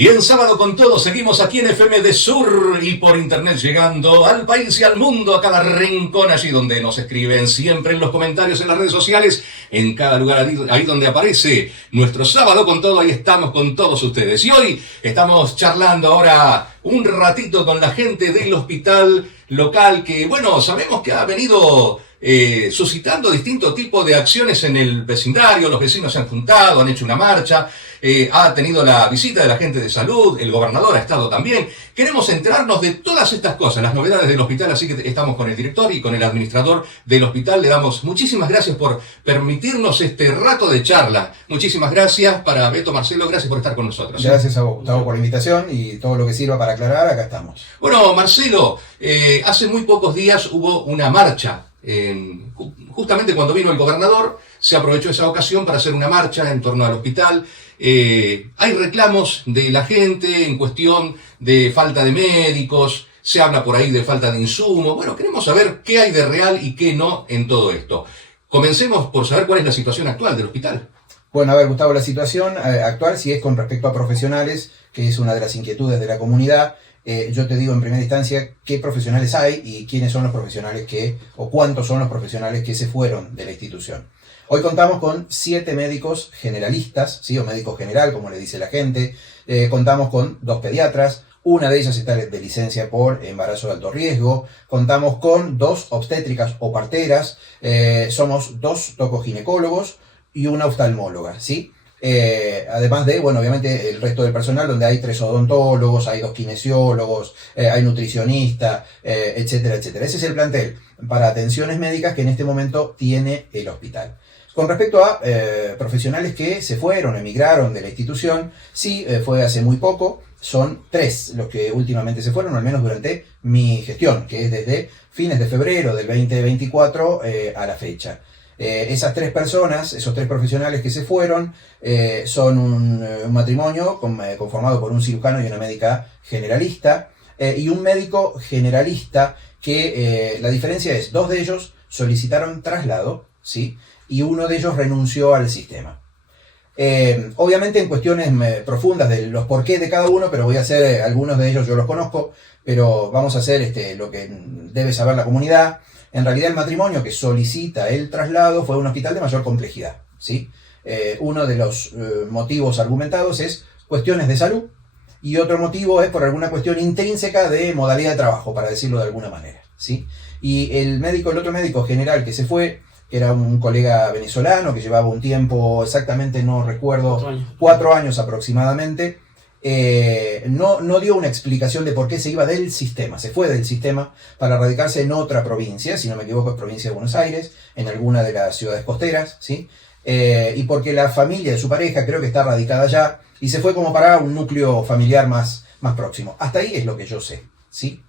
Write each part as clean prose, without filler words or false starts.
Y en Sábado con Todo seguimos aquí en FM de Sur y por internet llegando al país y al mundo, a cada rincón, allí donde nos escriben, siempre en los comentarios, en las redes sociales, en cada lugar ahí donde aparece nuestro Sábado con Todo, ahí estamos con todos ustedes. Y hoy estamos charlando ahora un ratito con la gente del hospital local que, bueno, sabemos que ha venido suscitando distintos tipos de acciones en el vecindario. Los vecinos se han juntado, han hecho una marcha, ha tenido la visita de la gente de salud, el gobernador ha estado también. Queremos enterarnos de todas estas cosas, las novedades del hospital, así que estamos con el director y con el administrador del hospital. Le damos muchísimas gracias por permitirnos este rato de charla. Muchísimas gracias para Beto, Marcelo, gracias por estar con nosotros. Gracias a vos, Gustavo, por la invitación y todo lo que sirva para aclarar, acá estamos. Bueno, Marcelo, hace muy pocos días hubo una marcha. Justamente cuando vino el gobernador, se aprovechó esa ocasión para hacer una marcha en torno al hospital. Hay reclamos de la gente en cuestión de falta de médicos, se habla por ahí de falta de insumos. Bueno, queremos saber qué hay de real y qué no en todo esto. Comencemos por saber cuál es la situación actual del hospital. Bueno, a ver, Gustavo, la situación actual sí es con respecto a profesionales, que es una de las inquietudes de la comunidad. Yo te digo en primera instancia qué profesionales hay y quiénes son los profesionales o cuántos son los profesionales que se fueron de la institución. Hoy contamos con 7 médicos generalistas, ¿sí? O médico general, como le dice la gente. Contamos con 2 pediatras, una de ellas está de licencia por embarazo de alto riesgo. Contamos con 2 obstétricas o parteras, somos 2 tocoginecólogos y una oftalmóloga, ¿sí? Además de, bueno, obviamente el resto del personal, donde hay 3 odontólogos, hay 2 kinesiólogos, hay nutricionista, etcétera, etcétera. Ese es el plantel para atenciones médicas que en este momento tiene el hospital. Con respecto a profesionales que se fueron, emigraron de la institución, sí, fue hace muy poco, son 3 los que últimamente se fueron, al menos durante mi gestión, que es desde fines de febrero del 2024 a la fecha. Esas 3 personas, esos 3 profesionales que se fueron, son un matrimonio conformado por un cirujano y una médica generalista, y un médico generalista que la diferencia es, 2 de ellos solicitaron traslado, ¿sí? Y uno de ellos renunció al sistema. Obviamente en cuestiones profundas de los porqués de cada uno, pero voy a hacer, algunos de ellos yo los conozco, pero vamos a hacer lo que debe saber la comunidad. En realidad el matrimonio que solicita el traslado fue un hospital de mayor complejidad, ¿sí? Uno de los motivos argumentados es cuestiones de salud y otro motivo es por alguna cuestión intrínseca de modalidad de trabajo, para decirlo de alguna manera, ¿sí? Y el otro médico general que se fue era un colega venezolano que llevaba un tiempo, exactamente no recuerdo, 4 años aproximadamente. No dio una explicación de por qué se iba del sistema, se fue del sistema para radicarse en otra provincia, si no me equivoco es provincia de Buenos Aires, en alguna de las ciudades costeras, ¿sí? Y porque la familia de su pareja creo que está radicada allá y se fue como para un núcleo familiar más próximo. Hasta ahí es lo que yo sé, ¿sí?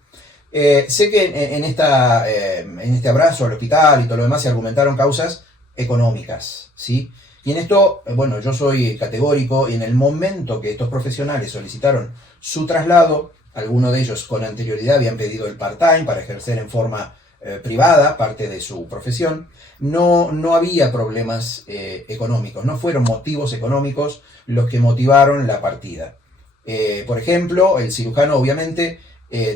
Sé que en este abrazo al hospital y todo lo demás se argumentaron causas económicas, ¿sí? Y en esto, bueno, yo soy categórico y en el momento que estos profesionales solicitaron su traslado, algunos de ellos con anterioridad habían pedido el part-time para ejercer en forma privada, parte de su profesión, no había problemas económicos, no fueron motivos económicos los que motivaron la partida. Por ejemplo, el cirujano obviamente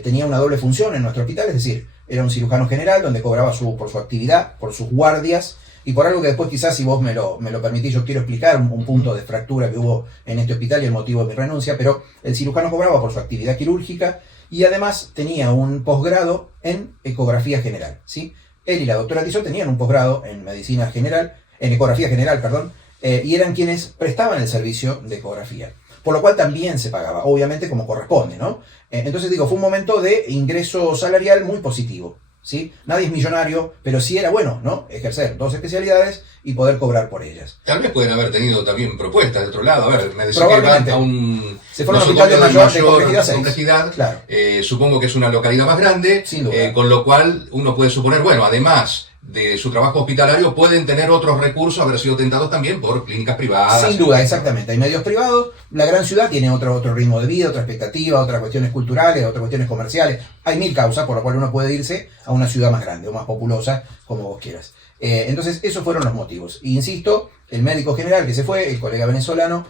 tenía una doble función en nuestro hospital, es decir, era un cirujano general donde cobraba por su actividad, por sus guardias, y por algo que después quizás, si vos me lo permitís, yo quiero explicar un punto de fractura que hubo en este hospital y el motivo de mi renuncia, pero el cirujano cobraba por su actividad quirúrgica y además tenía un posgrado en ecografía general, ¿sí? Él y la doctora Tizot tenían un posgrado en medicina general, en ecografía general, perdón, y eran quienes prestaban el servicio de ecografía, por lo cual también se pagaba, obviamente como corresponde, ¿no? Entonces digo, fue un momento de ingreso salarial muy positivo, ¿sí? Nadie es millonario, pero sí era bueno, ¿no? Ejercer 2 especialidades y poder cobrar por ellas. Tal vez pueden haber tenido también propuestas de otro lado. A ver, me decía que van a un... Se fueron a un hospital de complejidad. Claro. Supongo que es una localidad más grande, sin duda. Con lo cual uno puede suponer, bueno, además de su trabajo hospitalario, pueden tener otros recursos, haber sido tentados también por clínicas privadas. Sin duda, exactamente. Hay medios privados, la gran ciudad tiene otro ritmo de vida, otra expectativa, otras cuestiones culturales, otras cuestiones comerciales. Hay 1000 causas por las cuales uno puede irse a una ciudad más grande o más populosa, como vos quieras. Entonces, esos fueron los motivos. E insisto, el médico general que se fue, el colega venezolano,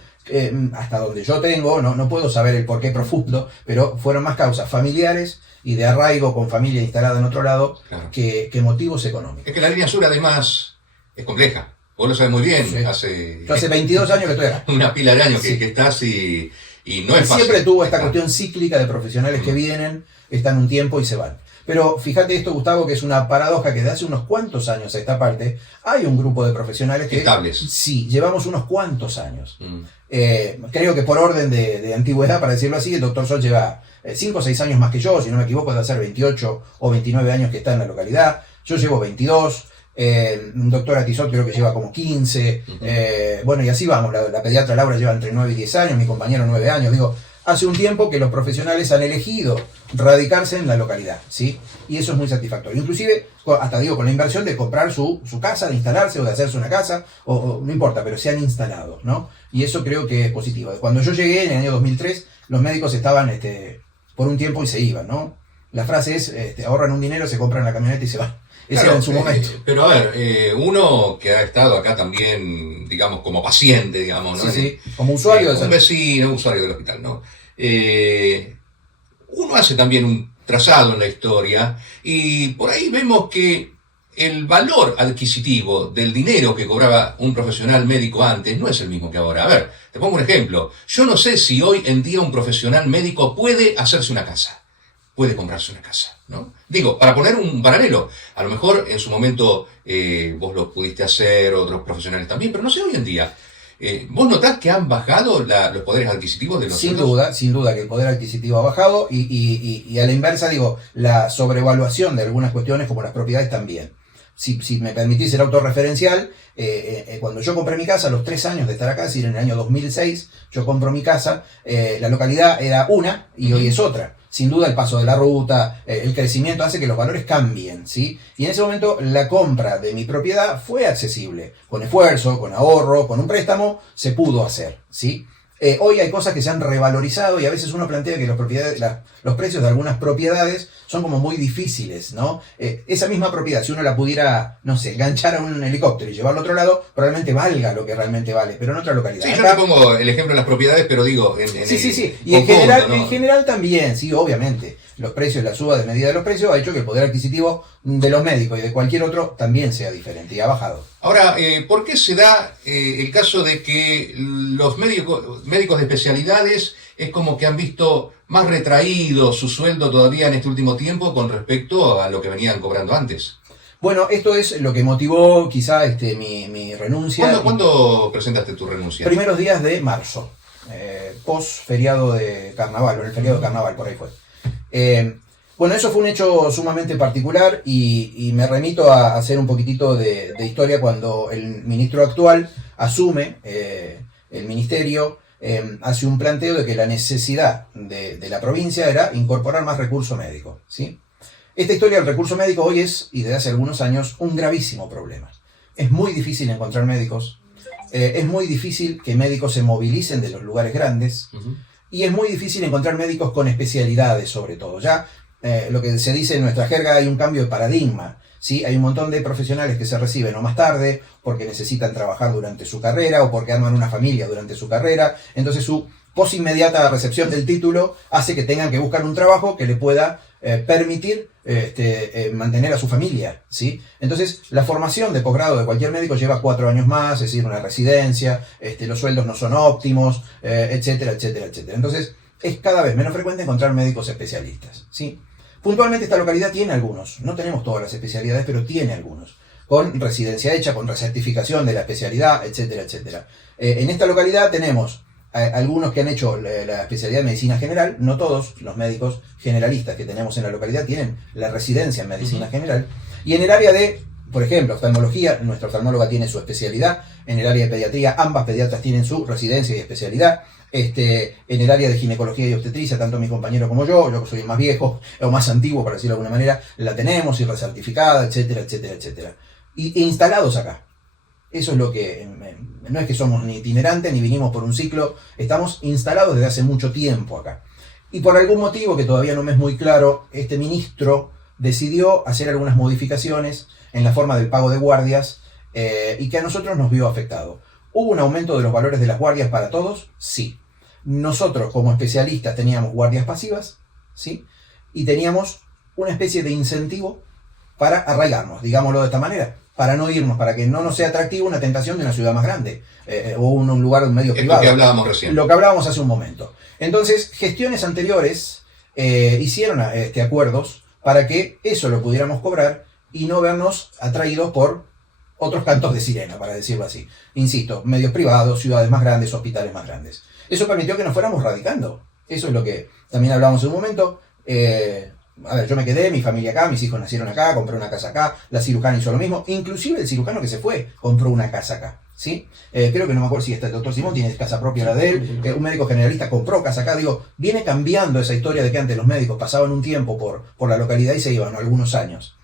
hasta donde yo tengo, no puedo saber el porqué profundo, pero fueron más causas familiares y de arraigo con familia instalada en otro lado, claro, que motivos económicos. Es que la línea sur además es compleja. Vos lo sabés muy bien. Sí. Yo hace 22 años que estoy acá. una pila de años Sí. que estás y no es fácil. Siempre tuvo esta cuestión cíclica de profesionales que vienen, están un tiempo y se van. Pero fíjate esto, Gustavo, que es una paradoja que de hace unos cuantos años a esta parte hay un grupo de profesionales que... estables. Sí, llevamos unos cuantos años. Creo que por orden de antigüedad, para decirlo así, el doctor Sol lleva 5 o 6 años más que yo, si no me equivoco, debe ser 28 o 29 años que está en la localidad. Yo llevo 22. Doctor Atizot creo que lleva como 15. Bueno, y así vamos. La pediatra Laura lleva entre 9 y 10 años, mi compañero 9 años. Digo, hace un tiempo que los profesionales han elegido radicarse en la localidad, ¿sí? Y eso es muy satisfactorio. Inclusive, hasta digo, con la inversión de comprar su casa, de instalarse o de hacerse una casa, o no importa, pero se han instalado, ¿no? Y eso creo que es positivo. Cuando yo llegué en el año 2003, los médicos estaban por un tiempo y se iban, ¿no? La frase es, ahorran un dinero, se compran la camioneta y se van. Ese Claro, era en su momento. Pero a ver, uno que ha estado acá también, digamos, como paciente, digamos, ¿no? Sí, como usuario de un salud. vecino, usuario del hospital, ¿no? Uno hace también un trazado en la historia y por ahí vemos que el valor adquisitivo del dinero que cobraba un profesional médico antes no es el mismo que ahora. A ver, te pongo un ejemplo. Yo no sé si hoy en día un profesional médico puede hacerse una casa. Puede comprarse una casa, ¿no? Digo, para poner un paralelo, a lo mejor en su momento vos lo pudiste hacer, otros profesionales también, pero no sé hoy en día. ¿Vos notás que han bajado los poderes adquisitivos de los Sin sueldos? duda que el poder adquisitivo ha bajado y a la inversa, digo, la sobrevaluación de algunas cuestiones como las propiedades también. Si me permitís ser autorreferencial, cuando yo compré mi casa, a los 3 años de estar acá, es decir, en el año 2006, yo compro mi casa, la localidad era una y hoy es otra. Sin duda el paso de la ruta, el crecimiento hace que los valores cambien, ¿sí? Y en ese momento la compra de mi propiedad fue accesible. Con esfuerzo, con ahorro, con un préstamo, se pudo hacer, ¿sí? Hoy hay cosas que se han revalorizado y a veces uno plantea que los precios de algunas propiedades son como muy difíciles, ¿no? Esa misma propiedad, si uno la pudiera, no sé, enganchar a un helicóptero y llevarlo a otro lado, probablemente valga lo que realmente vale, pero en otra localidad. Sí, yo te pongo el ejemplo de las propiedades, pero digo, Sí. Y conjunto, ¿no? en general también, sí, obviamente. Los precios, la suba de medida de los precios ha hecho que el poder adquisitivo de los médicos y de cualquier otro también sea diferente y ha bajado. Ahora, ¿por qué se da el caso de que los médicos de especialidades es como que han visto más retraído su sueldo todavía en este último tiempo con respecto a lo que venían cobrando antes? Bueno, esto es lo que motivó quizá mi renuncia. ¿Cuándo presentaste tu renuncia? Primeros días de marzo, post feriado de carnaval, o en el feriado de carnaval, por ahí fue. Bueno, eso fue un hecho sumamente particular y me remito a hacer un poquitito de historia cuando el ministro actual asume el ministerio, hace un planteo de que la necesidad de la provincia era incorporar más recurso médico, ¿sí? Esta historia del recurso médico hoy es, y desde hace algunos años, un gravísimo problema. Es muy difícil encontrar médicos, es muy difícil que médicos se movilicen de los lugares grandes, y es muy difícil encontrar médicos con especialidades sobre todo. Ya lo que se dice en nuestra jerga, hay un cambio de paradigma, ¿sí? Hay un montón de profesionales que se reciben o más tarde porque necesitan trabajar durante su carrera o porque arman una familia durante su carrera, entonces su posinmediata recepción del título hace que tengan que buscar un trabajo que le pueda permitir mantener a su familia, ¿sí? Entonces, la formación de posgrado de cualquier médico lleva 4 años más, es decir, una residencia, los sueldos no son óptimos, etcétera, etcétera, etcétera. Entonces, es cada vez menos frecuente encontrar médicos especialistas, ¿sí? Puntualmente esta localidad tiene algunos, no tenemos todas las especialidades, pero tiene algunos, con residencia hecha, con recertificación de la especialidad, etcétera, etcétera. En esta localidad tenemos algunos que han hecho la especialidad de medicina general, no todos los médicos generalistas que tenemos en la localidad tienen la residencia en medicina general, y en el área de, por ejemplo, oftalmología, nuestra oftalmóloga tiene su especialidad, en el área de pediatría ambas pediatras tienen su residencia y especialidad, en el área de ginecología y obstetricia, tanto mi compañero como yo que soy el más viejo o más antiguo, para decirlo de alguna manera, la tenemos y recertificada, etcétera, etcétera, etcétera. E instalados acá. Eso es lo que, no es que somos ni itinerantes ni vinimos por un ciclo, estamos instalados desde hace mucho tiempo acá. Y por algún motivo que todavía no me es muy claro, este ministro decidió hacer algunas modificaciones en la forma del pago de guardias y que a nosotros nos vio afectado. ¿Hubo un aumento de los valores de las guardias para todos? Sí. Nosotros como especialistas teníamos guardias pasivas, ¿sí? Y teníamos una especie de incentivo para arraigarnos, digámoslo de esta manera, para no irnos, para que no nos sea atractivo una tentación de una ciudad más grande, o un lugar, un medio privado. Lo que hablábamos recién. Lo que hablábamos hace un momento. Entonces, gestiones anteriores hicieron acuerdos para que eso lo pudiéramos cobrar y no vernos atraídos por otros cantos de sirena, para decirlo así. Insisto, medios privados, ciudades más grandes, hospitales más grandes. Eso permitió que nos fuéramos radicando. Eso es lo que también hablábamos en un momento. A ver, yo me quedé, mi familia acá, mis hijos nacieron acá, compré una casa acá, la cirujana hizo lo mismo, inclusive el cirujano que se fue compró una casa acá, ¿sí? Creo que no me acuerdo si está el doctor Simón, tiene casa propia la de él, un médico generalista compró casa acá, digo, viene cambiando esa historia de que antes los médicos pasaban un tiempo por la localidad y se iban, ¿no? Algunos años.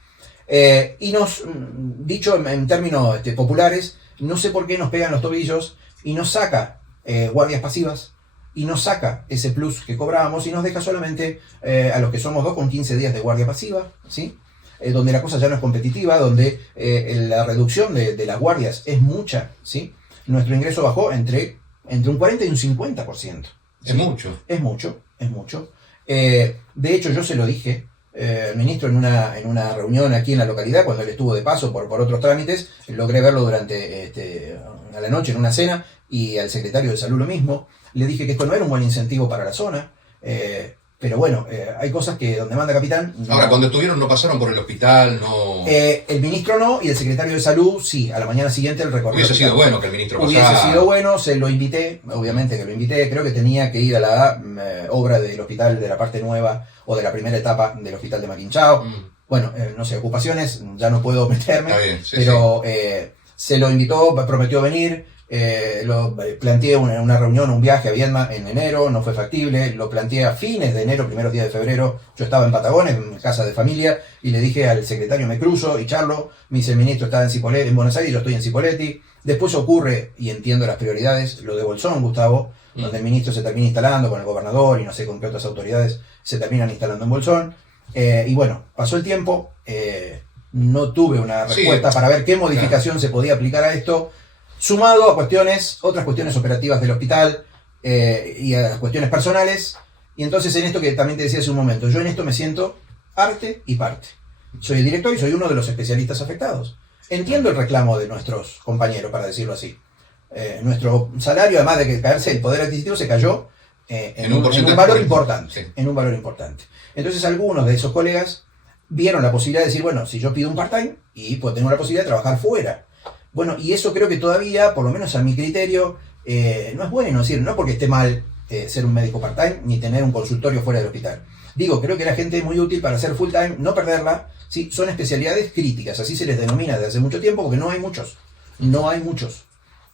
Y nos, dicho en términos populares, no sé por qué nos pegan los tobillos y nos saca guardias pasivas, y nos saca ese plus que cobrábamos y nos deja solamente a los que somos 2 con 15 días de guardia pasiva, ¿sí? Donde la cosa ya no es competitiva, donde la reducción de las guardias es mucha, ¿sí? Nuestro ingreso bajó entre un 40 y un 50%. ¿Sí? Es mucho. Es mucho, es mucho. De hecho, yo se lo dije al ministro en una reunión aquí en la localidad, cuando él estuvo de paso por otros trámites, logré verlo durante a la noche en una cena, y al secretario de Salud lo mismo. Le dije que esto no era un buen incentivo para la zona, pero bueno, hay cosas que donde manda capitán... No. Ahora, cuando estuvieron no pasaron por el hospital, no... el ministro no, y el secretario de Salud sí, a la mañana siguiente el recorrido. Hubiese sido bueno que el ministro pasara... Hubiese sido bueno, se lo invité, obviamente que lo invité, creo que tenía que ir a la obra del hospital de la parte nueva, o de la primera etapa del hospital de Maquinchao. Bueno, no sé, ocupaciones, ya no puedo meterme, bien, sí, pero sí. Se lo invitó, prometió venir. Lo planteé una reunión, un viaje a Viedma en enero, no fue factible. Lo planteé a fines de enero, primeros días de febrero. Yo estaba en Patagones, en mi casa de familia, y le dije al secretario, me cruzo y charlo. Me dice, el ministro está en Buenos Aires, yo estoy en Cipolletti. Después ocurre, y entiendo las prioridades, lo de Bolsón, Gustavo, donde el ministro se termina instalando con el gobernador y no sé con qué otras autoridades se terminan instalando en Bolsón. Y bueno, pasó el tiempo, no tuve una respuesta para ver qué modificación se podía aplicar a esto, sumado a otras cuestiones operativas del hospital y a las cuestiones personales. Y entonces en esto que también te decía hace un momento, yo en esto me siento parte y parte. Soy el director y soy uno de los especialistas afectados. Entiendo el reclamo de nuestros compañeros, para decirlo así. Nuestro salario, además de que caerse el poder adquisitivo, se cayó en un valor importante. Sí. En un valor importante. Entonces algunos de esos colegas vieron la posibilidad de decir, bueno, si yo pido un part-time, y pues tengo la posibilidad de trabajar fuera. Bueno, y eso creo que todavía, por lo menos a mi criterio, no es bueno. Es decir, no porque esté mal ser un médico part-time, ni tener un consultorio fuera del hospital. Digo, creo que la gente es muy útil para hacer full-time, no perderla. ¿Sí? Son especialidades críticas, así se les denomina desde hace mucho tiempo, porque no hay muchos. No hay muchos,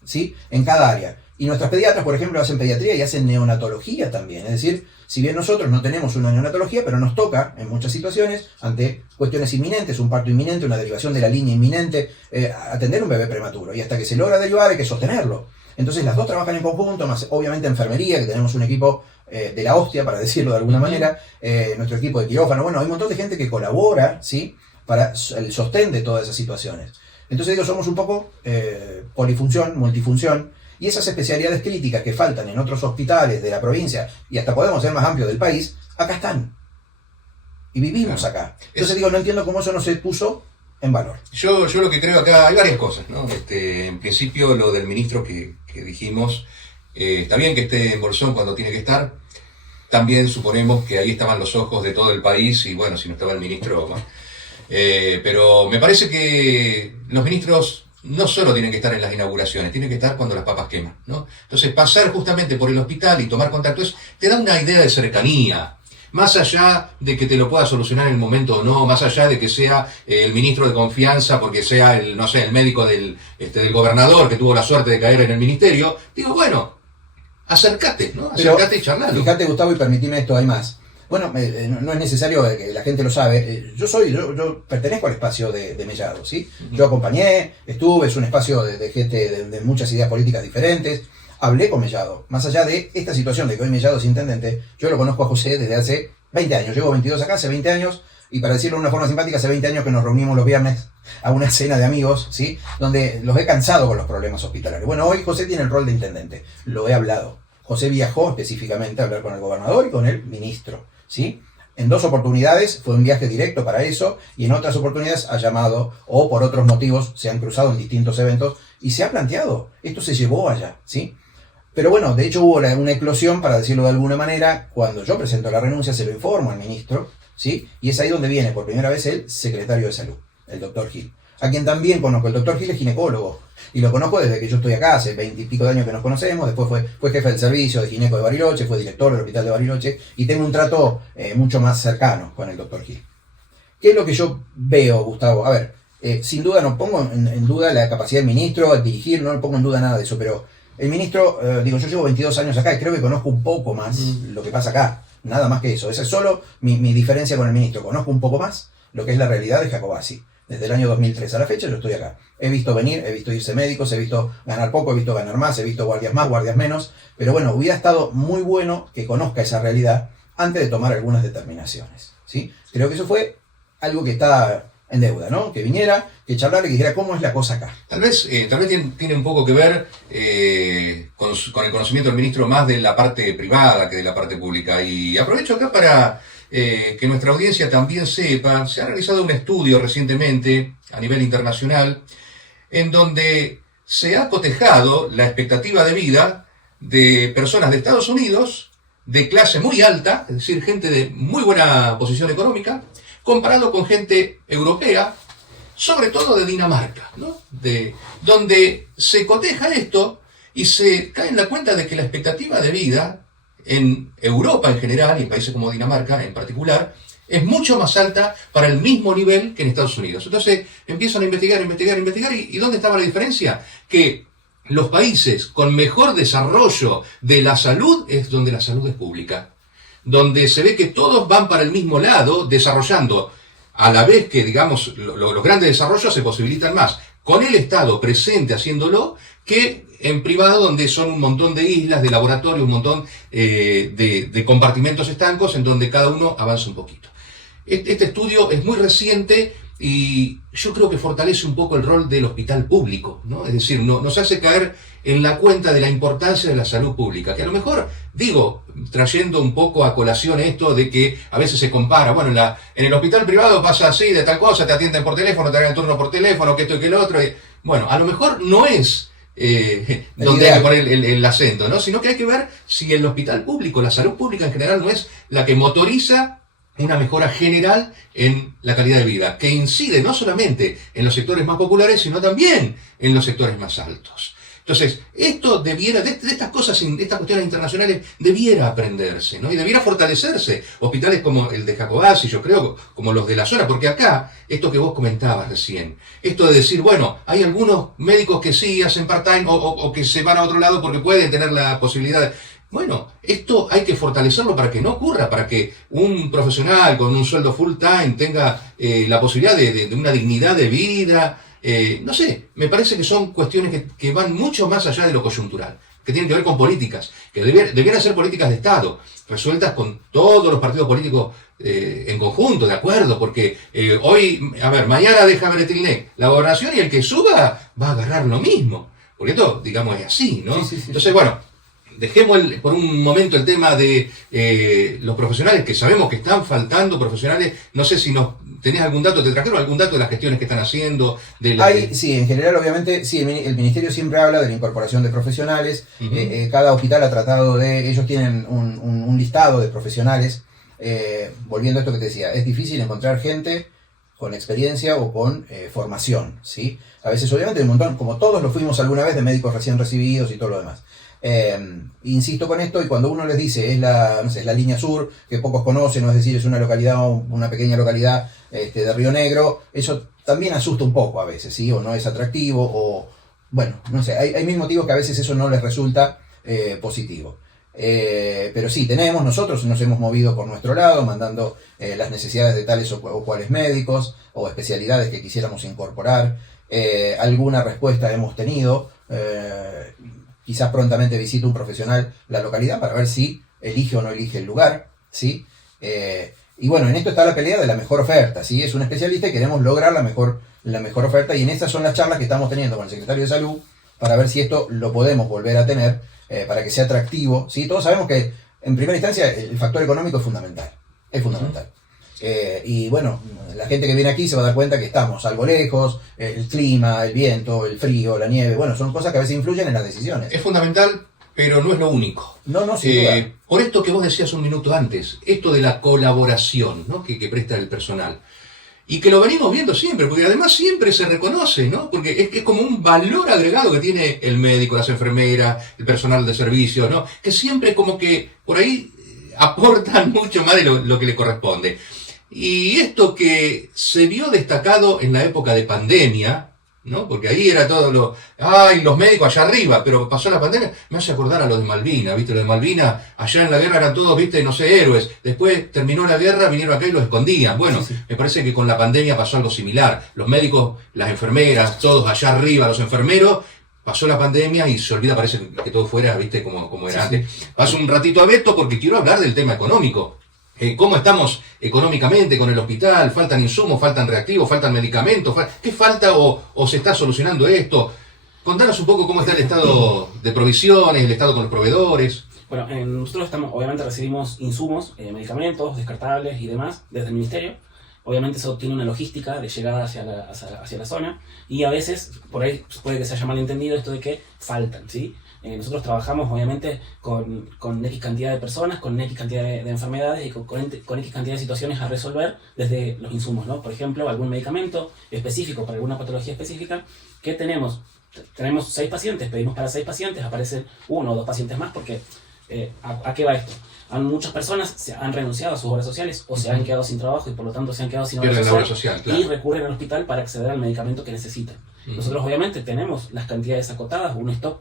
¿sí? En cada área. Y nuestras pediatras, por ejemplo, hacen pediatría y hacen neonatología también. Es decir, si bien nosotros no tenemos una neonatología, pero nos toca, en muchas situaciones, ante cuestiones inminentes, un parto inminente, una derivación de la línea inminente, atender un bebé prematuro. Y hasta que se logra derivar hay que sostenerlo. Entonces las dos trabajan en conjunto, más obviamente enfermería, que tenemos un equipo de la hostia, para decirlo de alguna manera, nuestro equipo de quirófano. Bueno, hay un montón de gente que colabora, ¿sí?, para el sostén de todas esas situaciones. Entonces digo, somos un poco polifunción, multifunción, y esas especialidades críticas que faltan en otros hospitales de la provincia, y hasta podemos ser más amplios del país, acá están. Y vivimos acá. Entonces digo, no entiendo cómo eso no se puso en valor. Yo lo que creo acá, hay varias cosas, ¿no? En principio, lo del ministro que dijimos, está bien que esté en Bolsón cuando tiene que estar. También suponemos que ahí estaban los ojos de todo el país, y bueno, si no estaba el ministro... Bueno. Pero me parece que los ministros no solo tienen que estar en las inauguraciones, tienen que estar cuando las papas queman, ¿no? Entonces, pasar justamente por el hospital y tomar contacto te da una idea de cercanía. Más allá de que te lo pueda solucionar en el momento o no, más allá de que sea el ministro de confianza, porque sea el médico del gobernador que tuvo la suerte de caer en el ministerio, digo, bueno, acércate, ¿no? Acércate y charlalo. Fíjate, Gustavo, y permitime esto, hay más. Bueno, no es necesario que la gente lo sabe. Yo pertenezco al espacio de Mellado, ¿sí? Yo acompañé, estuve, es un espacio de gente de muchas ideas políticas diferentes. Hablé con Mellado. Más allá de esta situación de que hoy Mellado es intendente, yo lo conozco a José desde hace 20 años. Llevo 22 acá, hace 20 años. y para decirlo de una forma simpática, hace 20 años que nos reunimos los viernes a una cena de amigos, ¿sí? Donde los he cansado con los problemas hospitalarios. Bueno, hoy José tiene el rol de intendente, lo he hablado. José viajó específicamente a hablar con el gobernador y con el ministro, ¿sí? En 2 oportunidades fue un viaje directo para eso, y en otras oportunidades ha llamado, o por otros motivos se han cruzado en distintos eventos, y se ha planteado, esto se llevó allá, ¿sí? Pero bueno, de hecho hubo una eclosión, para decirlo de alguna manera, cuando yo presento la renuncia, se lo informo al ministro, ¿sí? Y es ahí donde viene por primera vez el secretario de Salud, el doctor Gil, a quien también conozco. El doctor Gil es ginecólogo, y lo conozco desde que yo estoy acá, hace 20 y pico de años que nos conocemos. Después fue jefe del servicio de gineco de Bariloche, fue director del hospital de Bariloche, y tengo un trato mucho más cercano con el doctor Gil. ¿Qué es lo que yo veo, Gustavo? A ver, sin duda no pongo en duda la capacidad del ministro de dirigir, no pongo en duda nada de eso, pero el ministro, yo llevo 22 años acá y creo que conozco un poco más lo que pasa acá, nada más que eso. Esa es solo mi diferencia con el ministro, conozco un poco más lo que es la realidad de Jacobacci. Desde el año 2003 a la fecha yo estoy acá. He visto venir, he visto irse médicos, he visto ganar poco, he visto ganar más, he visto guardias más, guardias menos. Pero bueno, hubiera estado muy bueno que conozca esa realidad antes de tomar algunas determinaciones, ¿sí? Creo que eso fue algo que está en deuda, ¿no? Que viniera, que charlara, que dijera cómo es la cosa acá. Tal vez tiene un poco que ver con el conocimiento del ministro más de la parte privada que de la parte pública. Y aprovecho acá para que nuestra audiencia también sepa, se ha realizado un estudio recientemente a nivel internacional en donde se ha cotejado la expectativa de vida de personas de Estados Unidos de clase muy alta, es decir, gente de muy buena posición económica, comparado con gente europea, sobre todo de Dinamarca, ¿no? Donde se coteja esto y se cae en la cuenta de que la expectativa de vida en Europa en general, y en países como Dinamarca en particular, es mucho más alta para el mismo nivel que en Estados Unidos. Entonces empiezan a investigar, ¿y dónde estaba la diferencia? Que los países con mejor desarrollo de la salud es donde la salud es pública, donde se ve que todos van para el mismo lado, desarrollando, a la vez que, digamos, los grandes desarrollos se posibilitan más con el Estado presente haciéndolo, que en privado, donde son un montón de islas, de laboratorios, un montón de compartimentos estancos en donde cada uno avanza un poquito. Este estudio es muy reciente y yo creo que fortalece un poco el rol del hospital público, ¿no? Es decir, nos hace caer en la cuenta de la importancia de la salud pública, que a lo mejor, trayendo un poco a colación esto de que a veces se compara, bueno, en el hospital privado pasa así, de tal cosa, te atienden por teléfono, te dan el turno por teléfono, que esto y que el otro, bueno, a lo mejor no es donde hay que poner el acento, ¿no? Sino que hay que ver si el hospital público, la salud pública en general, no es la que motoriza una mejora general en la calidad de vida, que incide no solamente en los sectores más populares, sino también en los sectores más altos. Entonces, esto debiera, de estas cosas, de estas cuestiones internacionales, debiera aprenderse, ¿no? Y debiera fortalecerse. Hospitales como el de Jacobacci, yo creo, como los de la zona, porque acá, esto que vos comentabas recién, esto de decir, bueno, hay algunos médicos que sí hacen part-time o que se van a otro lado porque pueden tener la posibilidad de... Bueno, esto hay que fortalecerlo para que no ocurra, para que un profesional con un sueldo full time tenga la posibilidad de una dignidad de vida. No sé, me parece que son cuestiones que van mucho más allá de lo coyuntural, que tienen que ver con políticas, que debieran ser políticas de Estado, resueltas con todos los partidos políticos en conjunto, de acuerdo, porque mañana deja Bretilnec la gobernación y el que suba va a agarrar lo mismo, porque esto, digamos, es así, ¿no? Sí. Entonces, bueno, dejemos por un momento el tema de los profesionales, que sabemos que están faltando profesionales. No sé si tenés algún dato, te trajeron algún dato de las gestiones que están haciendo. Sí, en general, obviamente, sí, el Ministerio siempre habla de la incorporación de profesionales. Uh-huh. Cada hospital ha tratado ellos tienen un listado de profesionales. Volviendo a esto que te decía, es difícil encontrar gente con experiencia o con formación, ¿sí? A veces, obviamente, un montón, como todos lo fuimos alguna vez, de médicos recién recibidos y todo lo demás. Insisto con esto, y cuando uno les dice es la línea sur, que pocos conocen, es decir, es una localidad, una pequeña localidad de Río Negro, eso también asusta un poco a veces, ¿sí? O no es atractivo, o bueno, no sé, hay mil motivos que a veces eso no les resulta positivo. Pero sí, nosotros nos hemos movido por nuestro lado, mandando las necesidades de tales o cuales médicos o especialidades que quisiéramos incorporar. Alguna respuesta hemos tenido. Quizás prontamente visite un profesional la localidad para ver si elige o no elige el lugar, ¿sí? Y bueno, en esto está la pelea de la mejor oferta, ¿sí? Es un especialista y queremos lograr la mejor oferta, y en estas son las charlas que estamos teniendo con el secretario de Salud para ver si esto lo podemos volver a tener, para que sea atractivo, ¿sí? Todos sabemos que en primera instancia el factor económico es fundamental, es fundamental. Y bueno, la gente que viene aquí se va a dar cuenta que estamos algo lejos, el clima, el viento, el frío, la nieve, bueno, son cosas que a veces influyen en las decisiones. Es fundamental, pero no es lo único. No, sin duda. Por esto que vos decías un minuto antes, esto de la colaboración, ¿no? que presta el personal. Y que lo venimos viendo siempre, porque además siempre se reconoce, ¿no? Porque es como un valor agregado que tiene el médico, las enfermeras, el personal de servicio, ¿no? Que siempre como que por ahí aportan mucho más de lo que le corresponde. Y esto que se vio destacado en la época de pandemia, ¿no? Porque ahí era todo los médicos allá arriba, pero pasó la pandemia, me hace acordar a los de Malvinas, ¿viste? Los de Malvinas, allá en la guerra eran todos, ¿viste? No sé, héroes. Después terminó la guerra, vinieron acá y los escondían. Bueno, sí. Me parece que con la pandemia pasó algo similar. Los médicos, las enfermeras, todos allá arriba, los enfermeros, pasó la pandemia y se olvida, parece que todo fuera, ¿viste? Como era antes. Paso un ratito a Beto porque quiero hablar del tema económico. ¿Cómo estamos económicamente con el hospital? ¿Faltan insumos? ¿Faltan reactivos? ¿Faltan medicamentos? ¿Qué falta o se está solucionando esto? Contanos un poco cómo está el estado de provisiones, el estado con los proveedores. Bueno, nosotros obviamente recibimos insumos, medicamentos, descartables y demás desde el ministerio. Obviamente eso tiene una logística de llegada hacia la zona, y a veces por ahí puede que se haya malentendido esto de que faltan, ¿sí? Nosotros trabajamos obviamente con X cantidad de personas, con X cantidad de enfermedades y con X cantidad de situaciones a resolver desde los insumos, ¿no? Por ejemplo, algún medicamento específico para alguna patología específica que tenemos 6 pacientes, pedimos para 6 pacientes, aparecen 1 o 2 pacientes más porque ¿a qué va esto? Muchas personas se han renunciado a sus obras sociales o se han quedado sin trabajo y por lo tanto se han quedado sin obra social, claro. Y recurren al hospital para acceder al medicamento que necesitan. Nosotros obviamente tenemos las cantidades acotadas, un stock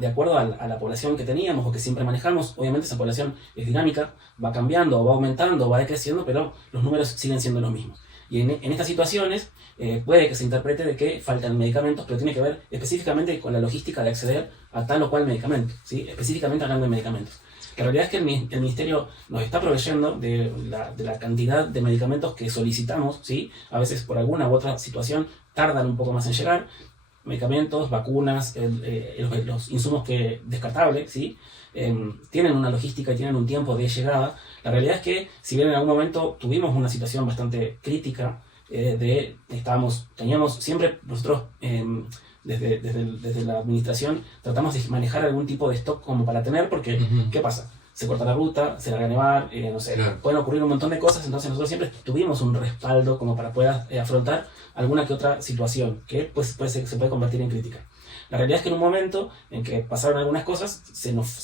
de acuerdo a la población que teníamos o que siempre manejamos. Obviamente esa población es dinámica, va cambiando, va aumentando, va decreciendo, pero los números siguen siendo los mismos. Y en estas situaciones puede que se interprete de que faltan medicamentos, pero tiene que ver específicamente con la logística de acceder a tal o cual medicamento, ¿sí? Específicamente hablando de medicamentos. La realidad es que el Ministerio nos está proveyendo de la cantidad de medicamentos que solicitamos, ¿sí? A veces por alguna u otra situación tardan un poco más en llegar. Medicamentos, vacunas, los insumos descartables, ¿sí? Tienen una logística y tienen un tiempo de llegada. La realidad es que si bien en algún momento tuvimos una situación bastante crítica, teníamos siempre nosotros... Desde la administración tratamos de manejar algún tipo de stock como para tener, porque ¿qué pasa? Se corta la ruta, se larga a nevar, no sé, claro. Pueden ocurrir un montón de cosas, entonces nosotros siempre tuvimos un respaldo como para poder afrontar alguna que otra situación que pues, se puede convertir en crítica. La realidad es que en un momento en que pasaron algunas cosas, se nos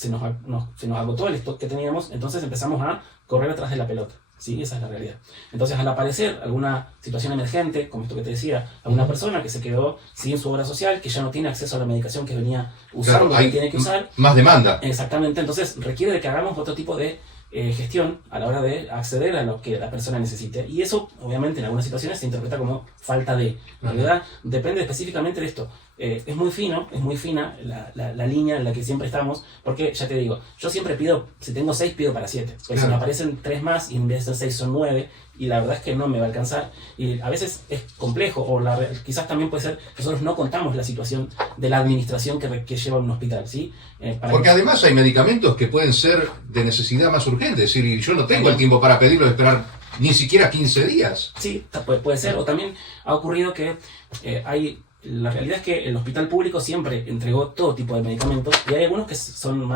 agotó el stock que teníamos, entonces empezamos a correr atrás de la pelota. Sí, esa es la realidad. Entonces, al aparecer alguna situación emergente, como esto que te decía, alguna persona que se quedó sin su obra social, que ya no tiene acceso a la medicación que venía usando, claro, que tiene que usar. Más demanda. Exactamente. Entonces, requiere de que hagamos otro tipo de gestión a la hora de acceder a lo que la persona necesite. Y eso, obviamente, en algunas situaciones se interpreta como falta de. En realidad, depende específicamente de esto. Es muy fina la línea en la que siempre estamos, porque ya te digo, yo siempre pido, si tengo 6 pido para 7, pero claro. Si me aparecen 3 más y en vez de 6 son 9, y la verdad es que no me va a alcanzar, y a veces es complejo, o quizás también puede ser que nosotros no contamos la situación de la administración que lleva un hospital, ¿sí? Porque además hay medicamentos que pueden ser de necesidad más urgente, es decir, yo no tengo el tiempo para pedirlo y esperar ni siquiera 15 días. Sí, puede ser, o también ha ocurrido que la realidad es que el hospital público siempre entregó todo tipo de medicamentos y hay algunos que son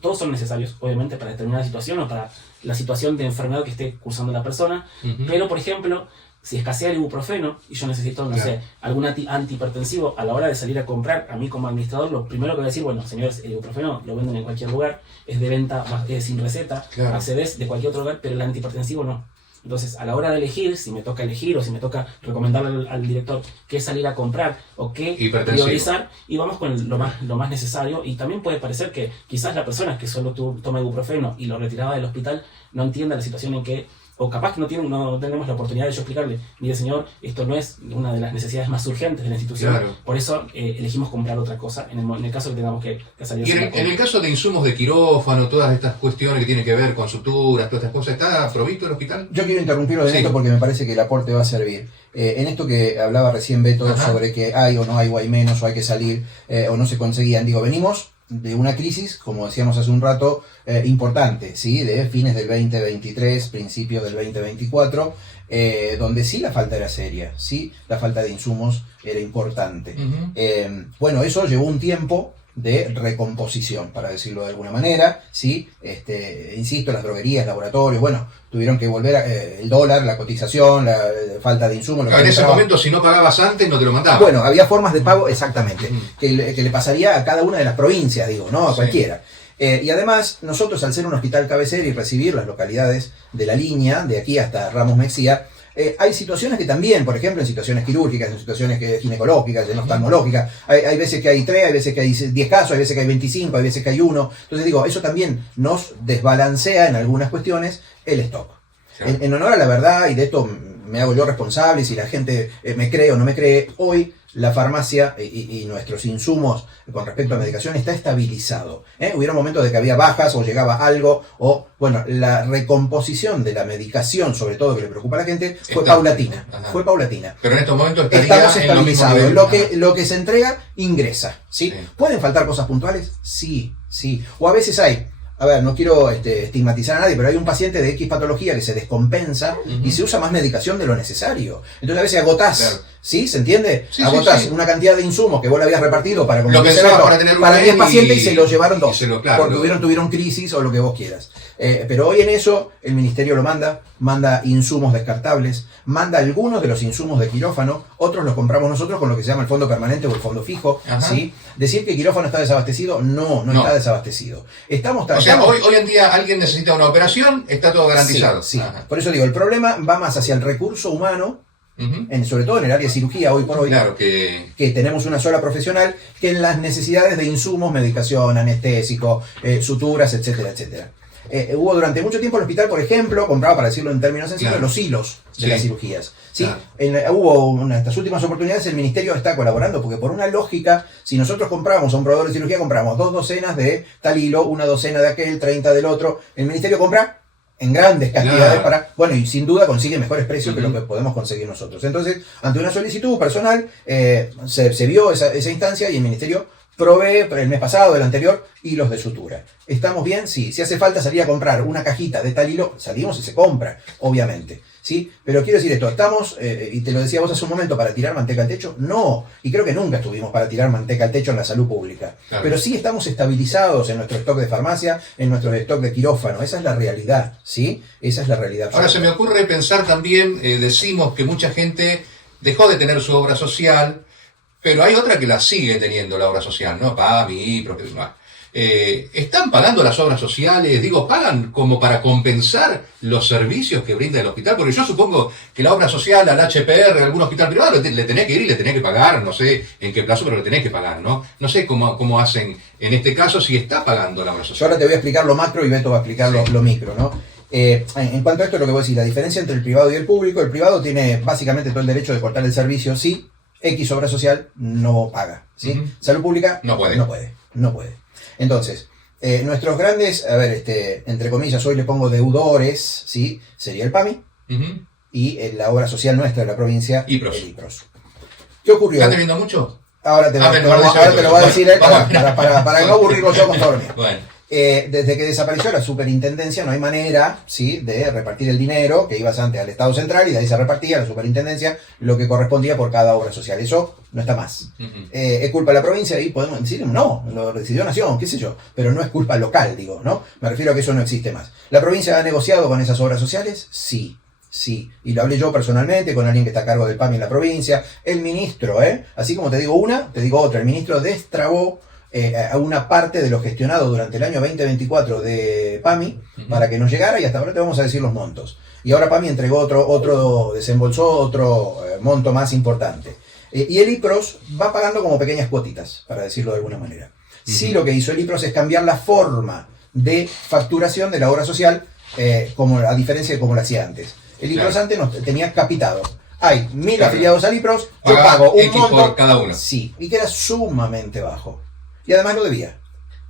todos son necesarios, obviamente, para determinada situación o para la situación de enfermedad que esté cursando la persona, pero, por ejemplo, si escasea el ibuprofeno y yo necesito, no sé, algún antihipertensivo, a la hora de salir a comprar, a mí como administrador, lo primero que voy a decir, bueno, señores, el ibuprofeno lo venden en cualquier lugar, es de venta sin receta, accedes de cualquier otro lugar, pero el antihipertensivo no. Entonces, a la hora de elegir, si me toca elegir o si me toca recomendarle al director qué salir a comprar o qué priorizar, y vamos con lo más necesario. Y también puede parecer que quizás la persona que solo toma ibuprofeno y lo retiraba del hospital no entienda la situación en que o capaz que no tenemos la oportunidad de yo explicarle, mire señor, esto no es una de las necesidades más urgentes de la institución, Claro. por eso elegimos comprar otra cosa, en el caso que tengamos que salir Y a hacer en el caso de insumos de quirófano, todas estas cuestiones que tienen que ver con suturas, todas estas cosas, ¿está provisto el hospital? Yo quiero interrumpirlo en Sí. esto porque me parece que el aporte va a servir. En esto que hablaba recién Beto Ajá. sobre que hay o no hay, o hay menos, o hay que salir, o no se conseguían. Digo, venimos de una crisis, como decíamos hace un rato, importante, ¿sí? De fines del 2023, principios del 2024, donde sí la falta era seria, sí la falta de insumos era importante. Bueno, eso llevó un tiempo de recomposición, para decirlo de alguna manera, ¿sí? Insisto, las droguerías, laboratorios, bueno, tuvieron que volver el dólar, la cotización, la falta de insumos. En ese momento, si no pagabas antes, no te lo mandaban. Bueno, había formas de pago, exactamente, que le pasaría a cada una de las provincias, digo, ¿no? A cualquiera. Y además, nosotros al ser un hospital cabecera y recibir las localidades de la línea, de aquí hasta Ramos Mexía, hay situaciones que también, por ejemplo, en situaciones quirúrgicas, en situaciones ginecológicas, en oftalmológicas, hay veces que hay 3, hay veces que hay 10 casos, hay veces que hay 25, hay veces que hay 1. Entonces digo, eso también nos desbalancea en algunas cuestiones el stock. Claro. En honor a la verdad, y de esto me hago yo responsable, y si la gente me cree o no me cree, hoy la farmacia y nuestros insumos con respecto a medicación está estabilizado. Hubieron momentos de que había bajas o llegaba algo, o bueno, la recomposición de la medicación, sobre todo que le preocupa a la gente, fue paulatina. Ajá. Fue paulatina. Pero en estos momentos Estamos estaría en lo mismo estabilizados. nivel. Lo que se entrega, ingresa. ¿Sí? Sí. ¿Pueden faltar cosas puntuales? Sí, sí. O a veces hay. A ver, no quiero estigmatizar a nadie, pero hay un paciente de X patología que se descompensa y se usa más medicación de lo necesario. Entonces a veces agotás, Claro. ¿sí? ¿Se entiende? Sí, agotás sí, sí. una cantidad de insumos que vos le habías repartido para Lo pensabas para tenerlo para 10 bien pacientes y y se lo llevaron 2. claro, porque tuvieron crisis o lo que vos quieras. Pero hoy en eso el ministerio lo manda insumos descartables, manda algunos de los insumos de quirófano, otros los compramos nosotros con lo que se llama el fondo permanente o el fondo fijo. Ajá. ¿Sí? Decir que quirófano está desabastecido, no está desabastecido. Estamos O sea, tratando... hoy en día alguien necesita una operación, está todo garantizado. Sí, sí. Ajá. Por eso digo, el problema va más hacia el recurso humano, Ujú. sobre todo en el área de cirugía hoy por hoy, Claro que... que tenemos una sola profesional, que en las necesidades de insumos, medicación, anestésico, suturas, etcétera, etcétera. Hubo durante mucho tiempo el hospital, por ejemplo, compraba, para decirlo en términos sencillos, Claro. los hilos de Sí. las cirugías. ¿Sí? Claro. Hubo en estas últimas oportunidades, el ministerio está colaborando, porque por una lógica, si nosotros compramos a un proveedor de cirugía, compramos 2 docenas de tal hilo, 1 docena de aquel, 30 del otro, el ministerio compra en grandes cantidades Claro. y sin duda consigue mejores precios que Ujú. lo que podemos conseguir nosotros. Entonces, ante una solicitud personal, se vio esa instancia y el ministerio provee el mes pasado, el anterior, hilos de sutura. ¿Estamos bien? Sí. Si hace falta salir a comprar una cajita de tal hilo, salimos y se compra, obviamente. ¿Sí? Pero quiero decir esto, ¿estamos, y te lo decía vos hace un momento, para tirar manteca al techo? No, y creo que nunca estuvimos para tirar manteca al techo en la salud pública. Claro. Pero sí estamos estabilizados en nuestro stock de farmacia, en nuestro stock de quirófano. Esa es la realidad, ¿sí? Esa es la realidad. Ahora se me ocurre pensar también, decimos que mucha gente dejó de tener su obra social, pero hay otra que la sigue teniendo, la obra social, ¿no? PAMI, profesional. ¿Están pagando las obras sociales? Digo, ¿pagan como para compensar los servicios que brinda el hospital? Porque yo supongo que la obra social, al HPR, a algún hospital privado, le tenés que ir y le tenés que pagar, no sé en qué plazo, pero le tenés que pagar, ¿no? No sé cómo hacen en este caso, si está pagando la obra Yo social. ahora te voy a explicar lo macro y Beto va a explicar Sí. lo micro, ¿no? En cuanto a esto, lo que voy a decir, la diferencia entre el privado y el privado tiene básicamente todo el derecho de cortar el servicio si X obra social no paga, ¿sí? Ujú. Salud pública No puede. No puede. Entonces, nuestros grandes, entre comillas, hoy le pongo deudores, ¿sí? Sería el PAMI Ujú. y la obra social nuestra de la provincia, IPROS. el IPROS. ¿Qué ocurrió? ¿Está teniendo mucho? Ahora te lo voy a decir él para no aburrirlo yo con todo lo mío. Bueno, Desde que desapareció la superintendencia no hay manera, ¿sí?, de repartir el dinero que ibas antes al Estado Central y de ahí se repartía a la superintendencia lo que correspondía por cada obra social. Eso no está más. ujú. ¿Es culpa de la provincia? Y podemos decir, no, lo decidió Nación, qué sé yo, pero no es culpa local, digo, ¿no? Me refiero a que eso no existe más. ¿La provincia ha negociado con esas obras sociales? Sí. Sí, y lo hablé yo personalmente con alguien que está a cargo del PAMI en la provincia. El ministro, así como te digo una, te digo otra. El ministro destrabó a una parte de lo gestionado durante el año 2024 de PAMI para que nos llegara, y hasta ahora te vamos a decir los montos. Y ahora PAMI entregó desembolsó otro monto más importante. Y el IPROS va pagando como pequeñas cuotitas, para decirlo de alguna manera. Sí, lo que hizo el IPROS es cambiar la forma de facturación de la obra social como a diferencia de como lo hacía antes. El Claro. IPROS antes tenía capitado. Hay 1000 Claro. afiliados al IPROS, yo Pagaba pago un X monto. por cada uno. Sí, y que era sumamente bajo. Y además lo debía.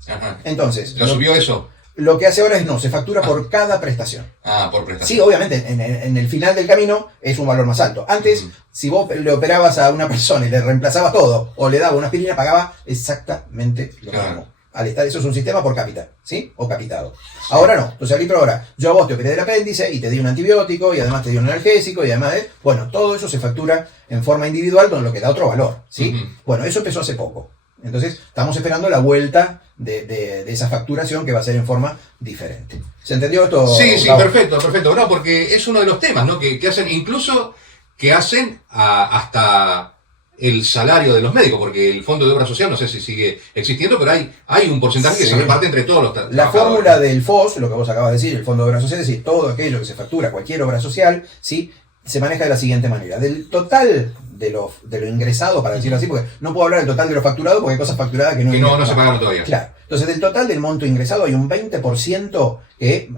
Ajá. Entonces, ¿Lo subió eso? lo que hace ahora es no, se factura por cada prestación. Ah, por Sí, prestación. obviamente, en el final del camino es un valor más alto. Antes, Ujú. si vos le operabas a una persona y le reemplazabas todo, o le daba una aspirina, pagaba exactamente lo Claro. mismo. Al estar, eso es un sistema por cápita, ¿sí? O capitado. Ahora no. Entonces, al IPRO ahora, yo a vos te operé del apéndice y te di un antibiótico y además te di un analgésico y además, bueno, todo eso se factura en forma individual, con lo que da otro valor, ¿sí? Ujú. Bueno, eso empezó hace poco. Entonces, estamos esperando la vuelta de esa facturación que va a ser en forma diferente. ¿Se entendió esto? Sí, sí, Gabo? perfecto, perfecto. No, porque es uno de los temas, ¿no? Que hacen, incluso que hacen hasta el salario de los médicos, porque el Fondo de Obra Social no sé si sigue existiendo, pero hay un porcentaje que Sí. se reparte entre todos los La trabajadores. fórmula del FOS, lo que vos acabas de decir, el Fondo de Obra Social, es decir, todo aquello que se factura, cualquier obra social, ¿sí? Se maneja de la siguiente manera. Del total de lo ingresado, para decirlo así, porque no puedo hablar del total de lo facturado porque hay cosas facturadas que no, Que no se pagaron todavía. Claro. Entonces, del total del monto ingresado hay un 20% que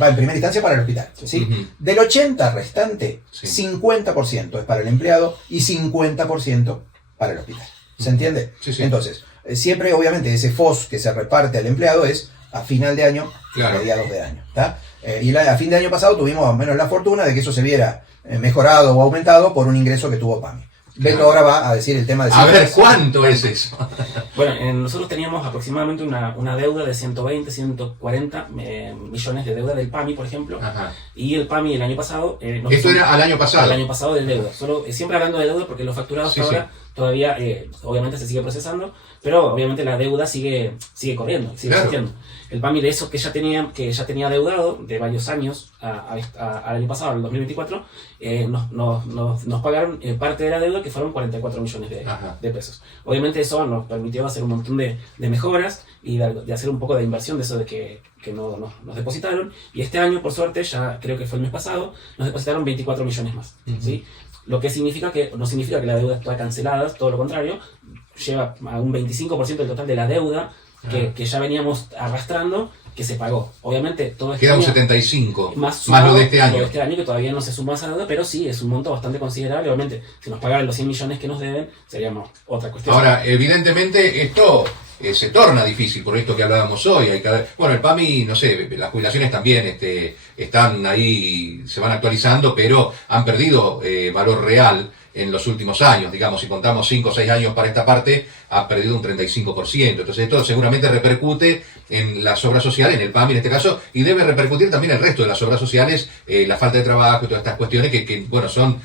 va en primera instancia para el hospital. ¿Sí? Ujú. Del 80% restante, Sí. 50% es para el empleado y 50% para el hospital. ¿Se entiende? Sí, sí. Entonces, siempre, obviamente, ese FOS que se reparte al empleado es a final de año, Claro. mediados de año. ¿Tá? A fin de año pasado tuvimos más o menos la fortuna de que eso se viera mejorado o aumentado por un ingreso que tuvo PAMI. Beto Claro. ahora va a decir el tema de A ver, cifras. ¿cuánto es eso? Bueno, nosotros teníamos aproximadamente una deuda de 120, 140 millones de deuda del PAMI, por ejemplo. Ajá. Y el PAMI el año pasado... Esto era al año pasado. El año pasado de deuda. Solo, siempre hablando de deuda porque los facturados Sí, ahora todavía, obviamente se sigue procesando, pero obviamente la deuda sigue corriendo, sigue Claro. existiendo. El PAMI de eso que ya tenía deudado de varios años al año pasado, al 2024, nos pagaron parte de la deuda, que fueron 44 millones Ajá. de pesos. Obviamente eso nos permitió hacer un montón de mejoras y de hacer un poco de inversión de eso de que nos depositaron. Y este año, por suerte, ya creo que fue el mes pasado, nos depositaron 24 millones más. Ujú. ¿Sí? Lo que significa que no significa que la deuda está cancelada, todo lo contrario, lleva a un 25% del total de la deuda que ya veníamos arrastrando, que se pagó. Obviamente todo este Queda un año, 75, más lo de este Lo año. de este año, que todavía no se suma a esa deuda, pero sí, es un monto bastante considerable. Obviamente, si nos pagaran los 100 millones que nos deben, seríamos otra cuestión. Ahora, evidentemente, esto se torna difícil por esto que hablábamos hoy. Bueno, el PAMI, no sé, las jubilaciones también están ahí, se van actualizando, pero han perdido valor real en los últimos años. Digamos, si contamos 5 o 6 años para esta parte, ha perdido un 35%. Entonces, esto seguramente repercute en las obras sociales, en el PAMI en este caso, y debe repercutir también en el resto de las obras sociales, la falta de trabajo y todas estas cuestiones que bueno, son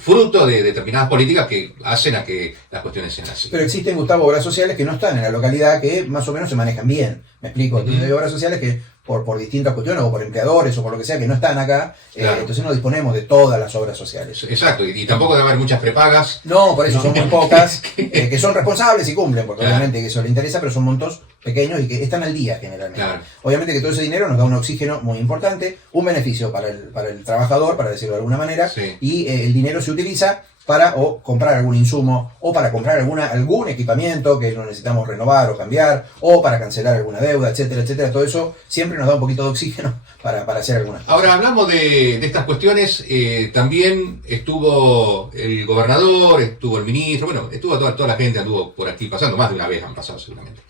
fruto de determinadas políticas que hacen a que las cuestiones sean así. Pero existen, Gustavo, obras sociales que no están en la localidad, que más o menos se manejan bien. ¿Me explico? Entonces, hay obras sociales que por distintas cuestiones, o por empleadores, o por lo que sea, que no están acá, Claro. entonces no disponemos de todas las obras sociales. Exacto, y tampoco debe haber muchas prepagas. No, por eso son muy pocas, que son responsables y cumplen, porque Claro. obviamente que eso le interesa, pero son montos pequeños y que están al día generalmente. Claro. Obviamente que todo ese dinero nos da un oxígeno muy importante, un beneficio para el trabajador, para decirlo de alguna manera, Sí. y el dinero se utiliza para o comprar algún insumo, o para comprar algún equipamiento que lo necesitamos renovar o cambiar, o para cancelar alguna deuda, etcétera, etcétera. Todo eso siempre nos da un poquito de oxígeno para hacer algunas cosas. Ahora hablamos de estas cuestiones, también estuvo el gobernador, estuvo el ministro, bueno, estuvo toda la gente, anduvo por aquí pasando, más de una vez han pasado seguramente.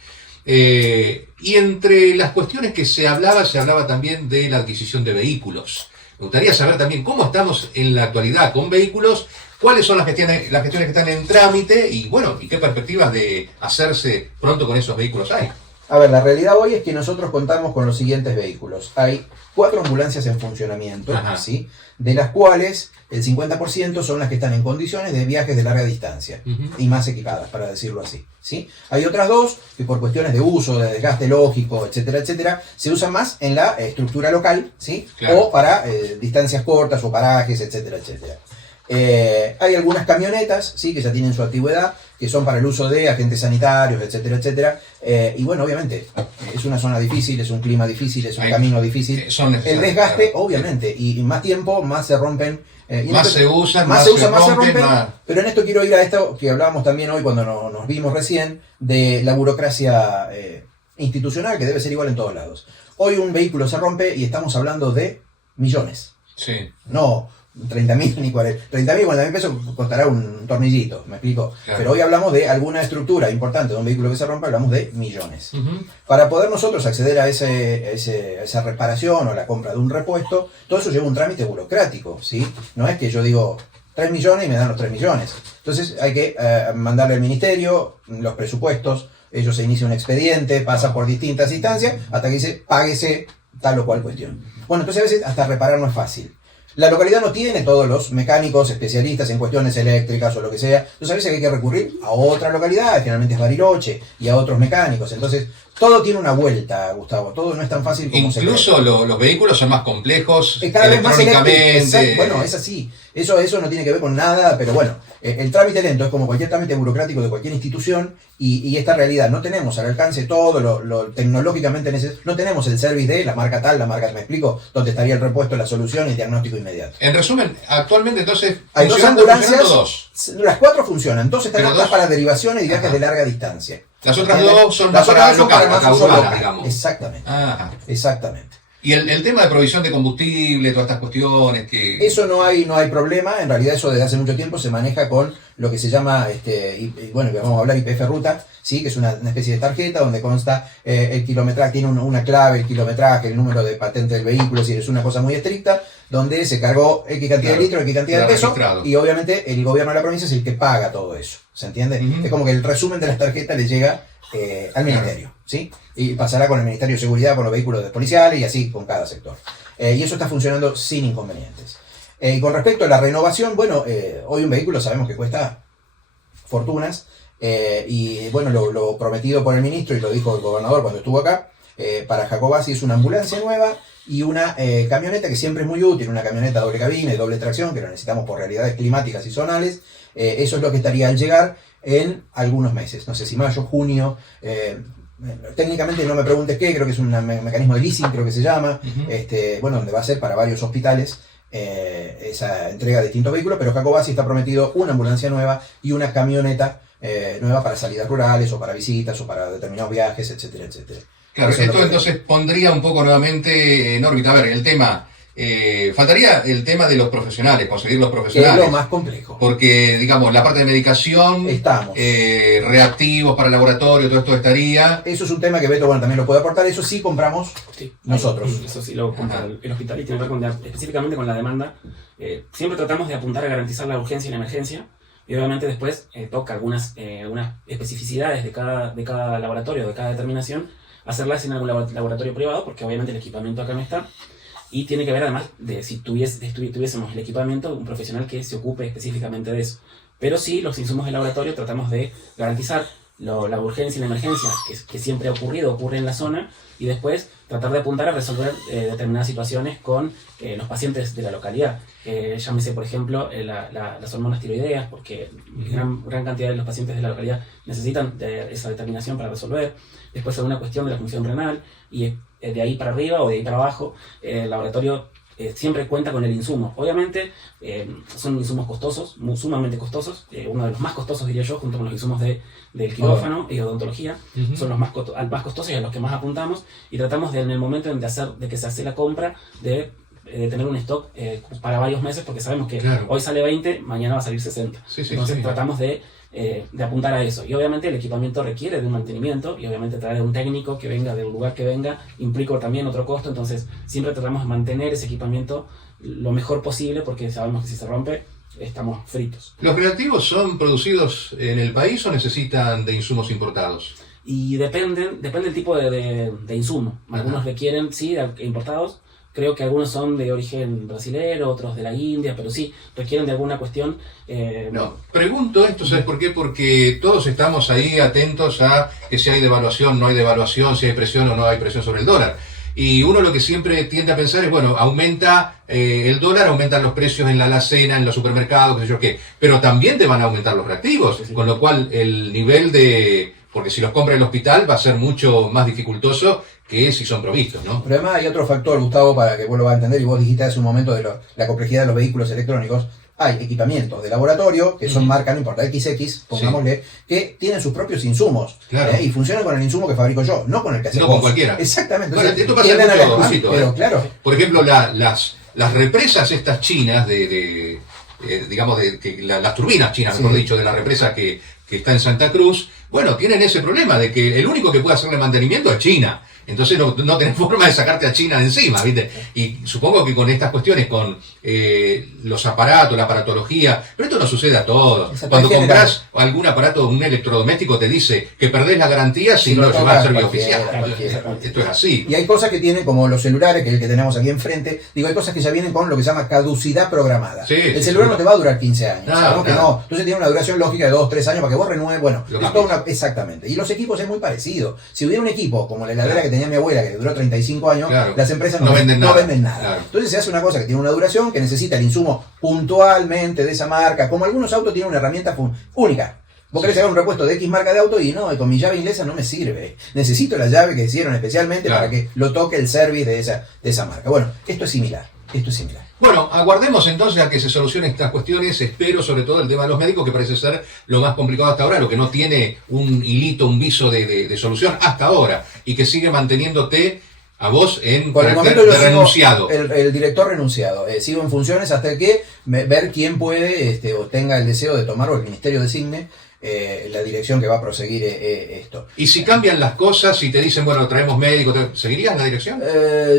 Y entre las cuestiones que se hablaba también de la adquisición de vehículos. Me gustaría saber también cómo estamos en la actualidad con vehículos, cuáles son las gestiones que están en trámite y bueno, y qué perspectivas de hacerse pronto con esos vehículos hay. A ver, la realidad hoy es que nosotros contamos con los siguientes vehículos. Hay 4 ambulancias en funcionamiento, Ajá. ¿sí? De las cuales el 50% son las que están en condiciones de viajes de larga distancia Ujú. y más equipadas, para decirlo así, ¿sí? Hay otras 2 que por cuestiones de uso, de desgaste lógico, etcétera, etcétera, se usan más en la estructura local, ¿sí? Claro. O para distancias cortas o parajes, etcétera, etcétera. Hay algunas camionetas, sí, que ya tienen su antigüedad, que son para el uso de agentes sanitarios, etcétera, etcétera. Y bueno, obviamente, es una zona difícil, es un clima difícil, es un Hay- camino difícil. son necesarias, El desgaste, claro. obviamente, y más tiempo, más se rompen. Y en Más esto- se usan, más más se se usan, más se rompen, rompen. más- Pero en esto quiero ir a esto que hablábamos también hoy cuando nos vimos recién, de la burocracia institucional, que debe ser igual en todos lados. Hoy un vehículo se rompe y estamos hablando de millones. Sí. No 30.000 ni 40. 30.000, 40.000 pesos costará un tornillito, ¿me explico? Claro. Pero hoy hablamos de alguna estructura importante de un vehículo que se rompe, hablamos de millones. Ujú. Para poder nosotros acceder a esa reparación o la compra de un repuesto, todo eso lleva un trámite burocrático, ¿sí? No es que yo digo 3 millones y me dan los 3 millones. Entonces hay que mandarle al ministerio los presupuestos, ellos se inicia un expediente, pasa por distintas instancias, hasta que dice, páguese tal o cual cuestión. Bueno, entonces a veces hasta reparar no es fácil. La localidad no tiene todos los mecánicos especialistas en cuestiones eléctricas o lo que sea. Entonces a veces hay que recurrir a otra localidad, generalmente es Bariloche, y a otros mecánicos. Entonces todo tiene una vuelta, Gustavo. Todo no es tan fácil como se cree. Incluso los vehículos son más complejos Cada vez más electrónicamente. bueno, es así. Eso no tiene que ver con nada, pero bueno, el trámite lento es como cualquier trámite burocrático de cualquier institución y esta realidad no tenemos al alcance todo lo tecnológicamente necesario. No tenemos el service de la marca tal, la marca, ¿me explico? Donde estaría el repuesto, la solución y el diagnóstico inmediato. En resumen, actualmente entonces Hay dos funcionando ambulancias, dos. las 4 funcionan, 2 están Pero aptas 2. para derivaciones y viajes Ajá. de larga distancia. Las otras ¿Entiendes? 2 son Las para otras son local, para más acá uso urbana, local. digamos. Exactamente, Ajá. exactamente. Y el tema de provisión de combustible, todas estas cuestiones que... Eso no hay problema, en realidad eso desde hace mucho tiempo se maneja con lo que se llama, bueno, que vamos a hablar IPF Ruta, ¿sí? Que es una especie de tarjeta donde consta el kilometraje, tiene una clave, el kilometraje, el número de patente del vehículo, es decir, es una cosa muy estricta, donde se cargó X cantidad de litros, X cantidad de peso, registrado. y obviamente el gobierno de la provincia es el que paga todo eso, ¿se entiende? Ujú. Es como que el resumen de las tarjetas le llega al ministerio, ¿sí? Y pasará con el Ministerio de Seguridad, con los vehículos policiales y así con cada sector. Y eso está funcionando sin inconvenientes. Y con respecto a la renovación, bueno, hoy un vehículo sabemos que cuesta fortunas, y bueno, lo prometido por el ministro, y lo dijo el gobernador cuando estuvo acá, para Jacobasi es una ambulancia nueva y una camioneta que siempre es muy útil, una camioneta doble cabina y doble tracción, que lo necesitamos por realidades climáticas y zonales. Eso es lo que estaría al llegar en algunos meses, no sé si mayo, junio, técnicamente no me preguntes qué, creo que es un mecanismo de leasing, creo que se llama, Ujú. bueno, donde va a ser para varios hospitales esa entrega de distintos vehículos, pero Jacobasi está prometido una ambulancia nueva y una camioneta nueva para salidas rurales o para visitas o para determinados viajes, etcétera, etcétera. Claro, Eso es lo esto que- entonces pondría un poco nuevamente en órbita. A ver, el tema... faltaría el tema de los profesionales, conseguir los que es profesionales. lo más complejo. Porque, digamos, la parte de medicación, Estamos. reactivos para el laboratorio, todo esto estaría... Eso es un tema que Beto también lo puede aportar, eso sí compramos Sí, nosotros. Eso sí lo compra Ajá. el hospital y tiene que ver específicamente con la demanda. Siempre tratamos de apuntar a garantizar la urgencia y la emergencia. Y obviamente después toca algunas especificidades de cada laboratorio, de cada determinación, hacerlas en algún laboratorio privado, porque obviamente el equipamiento acá no está. Y tiene que ver además de si tuviésemos el equipamiento, un profesional que se ocupe específicamente de eso. Pero sí, los insumos del laboratorio tratamos de garantizar la urgencia y la emergencia que siempre ocurre en la zona, y después tratar de apuntar a resolver determinadas situaciones con los pacientes de la localidad. Llámese, por ejemplo, las hormonas tiroideas, porque gran cantidad de los pacientes de la localidad necesitan esa determinación para resolver. Después alguna cuestión de la función renal, y de ahí para arriba o de ahí para abajo, el laboratorio siempre cuenta con el insumo. Obviamente son insumos costosos, sumamente costosos, uno de los más costosos diría yo, junto con los insumos del quirófano y odontología. Ujú. Son los más costosos y a los que más apuntamos, y tratamos de, en el momento de que se hace la compra, de tener un stock para varios meses, porque sabemos que Claro. hoy sale 20, mañana va a salir 60. Sí, sí, Entonces sí. tratamos de apuntar a eso. Y obviamente el equipamiento requiere de un mantenimiento, y obviamente traer un técnico que venga del lugar que venga implica también otro costo. Entonces siempre tratamos de mantener ese equipamiento lo mejor posible, porque sabemos que si se rompe estamos fritos. ¿Los reactivos son producidos en el país o necesitan de insumos importados? Y depende el tipo de insumo. Algunos Ajá. requieren, sí, importados. Creo que algunos son de origen brasilero, otros de la India, pero sí, requieren de alguna cuestión. No, pregunto esto, ¿sabes por qué? Porque todos estamos ahí atentos a que si hay devaluación, no hay devaluación, si hay presión o no hay presión sobre el dólar. Y uno lo que siempre tiende a pensar es, bueno, aumenta el dólar, aumentan los precios en la alacena, en los supermercados, qué sé yo qué, pero también te van a aumentar los reactivos, Sí, sí. con lo cual el nivel de... Porque si los compra el hospital va a ser mucho más dificultoso que si son provistos, ¿no? Pero además hay otro factor, Gustavo, para que vos lo vas a entender, y vos dijiste hace un momento de la complejidad de los vehículos electrónicos. hay equipamientos de laboratorio, que son marca, no importa, XX, pongámosle, que tienen sus propios insumos. Claro. Y funcionan con el insumo que fabrico yo, no con el que haces No vos. con cualquiera. Exactamente. Bueno, Entonces, esto pasa tienden a la mucho, exclusión, ámbito, pero claro. Por ejemplo, las represas estas chinas digamos, las turbinas chinas, mejor dicho, de la represa que está en Santa Cruz, bueno, tienen ese problema de que el único que puede hacerle mantenimiento es China. Entonces no tenés forma de sacarte a China de encima, ¿viste? Y supongo que con estas cuestiones, con los aparatos, la aparatología, pero esto no sucede a todos. Cuando compras algún aparato, un electrodoméstico, te dice que perdés la garantía si no lo llevas al servicio oficial. Esto es así. Y hay cosas que tienen, como los celulares, que es el que tenemos aquí enfrente, digo, hay cosas que ya vienen con lo que se llama caducidad programada. Sí, el celular no te va a durar 15 años. No. Entonces tiene una duración lógica de 2 o 3 años para que vos renueves. Bueno, es toda exactamente. Y los equipos es muy parecido. Si hubiera un equipo como la heladera que tenía mi abuela, que duró 35 años, las empresas no venden nada. Claro. Entonces se hace una cosa que tiene una duración, que necesita el insumo puntualmente de esa marca. Como algunos autos tienen una herramienta única. Vos querés hacer un repuesto de X marca de auto y no, con mi llave inglesa no me sirve. Necesito la llave que hicieron especialmente para que lo toque el service de esa marca. Bueno, esto es similar. Bueno, aguardemos entonces a que se solucionen estas cuestiones. Espero sobre todo el tema de los médicos, que parece ser lo más complicado hasta ahora, lo que no tiene un hilito, un viso de solución hasta ahora, y que sigue manteniéndote a vos en por el momento de renunciado. El director renunciado. Sigo en funciones hasta que ver quién puede o tenga el deseo de tomar, o el ministerio designe la dirección que va a proseguir esto. Y si cambian las cosas y te dicen, bueno, traemos médicos, ¿seguirías la dirección?